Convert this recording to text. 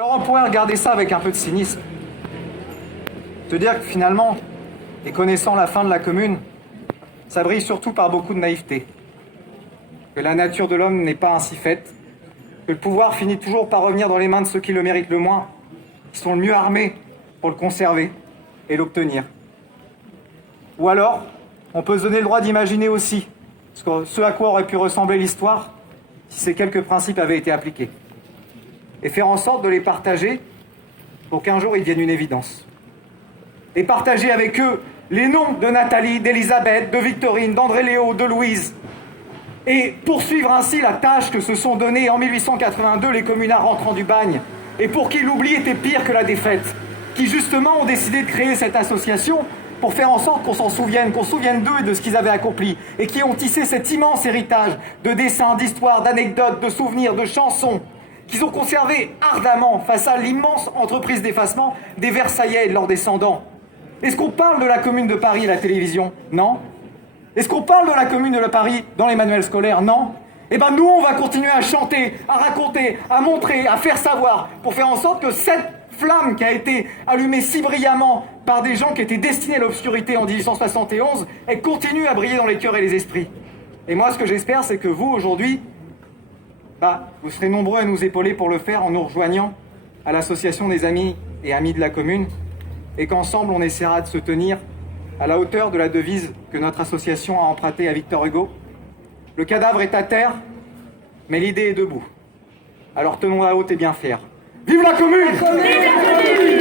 Alors on pourrait regarder ça avec un peu de cynisme. Te dire que finalement, et connaissant la fin de la commune, ça brille surtout par beaucoup de naïveté. Que la nature de l'homme n'est pas ainsi faite, que le pouvoir finit toujours par revenir dans les mains de ceux qui le méritent le moins, qui sont le mieux armés pour le conserver et l'obtenir. Ou alors, on peut se donner le droit d'imaginer aussi ce à quoi aurait pu ressembler l'histoire si ces quelques principes avaient été appliqués. Et faire en sorte de les partager pour qu'un jour ils deviennent une évidence. Et partager avec eux les noms de Nathalie, d'Elisabeth, de Victorine, d'André Léo, de Louise. Et poursuivre ainsi la tâche que se sont donnée en 1882 les communards rentrant du bagne, et pour qui l'oubli était pire que la défaite, qui justement ont décidé de créer cette association pour faire en sorte qu'on s'en souvienne, qu'on se souvienne d'eux et de ce qu'ils avaient accompli, et qui ont tissé cet immense héritage de dessins, d'histoires, d'anecdotes, de souvenirs, de chansons, qu'ils ont conservé ardemment face à l'immense entreprise d'effacement des Versaillais et de leurs descendants. Est-ce qu'on parle de la Commune de Paris à la télévision? Non. Est-ce qu'on parle de la Commune de Paris dans les manuels scolaires? Non. Eh bien nous, on va continuer à chanter, à raconter, à montrer, à faire savoir, pour faire en sorte que cette flamme qui a été allumée si brillamment par des gens qui étaient destinés à l'obscurité en 1871, elle continue à briller dans les cœurs et les esprits. Et moi, ce que j'espère, c'est que vous, aujourd'hui, vous serez nombreux à nous épauler pour le faire en nous rejoignant à l'association des amis et amis de la commune, et qu'ensemble, on essaiera de se tenir à la hauteur de la devise que notre association a empruntée à Victor Hugo. Le cadavre est à terre, mais l'idée est debout. Alors tenons-la haute et bien fière. Vive la commune! Vive la commune!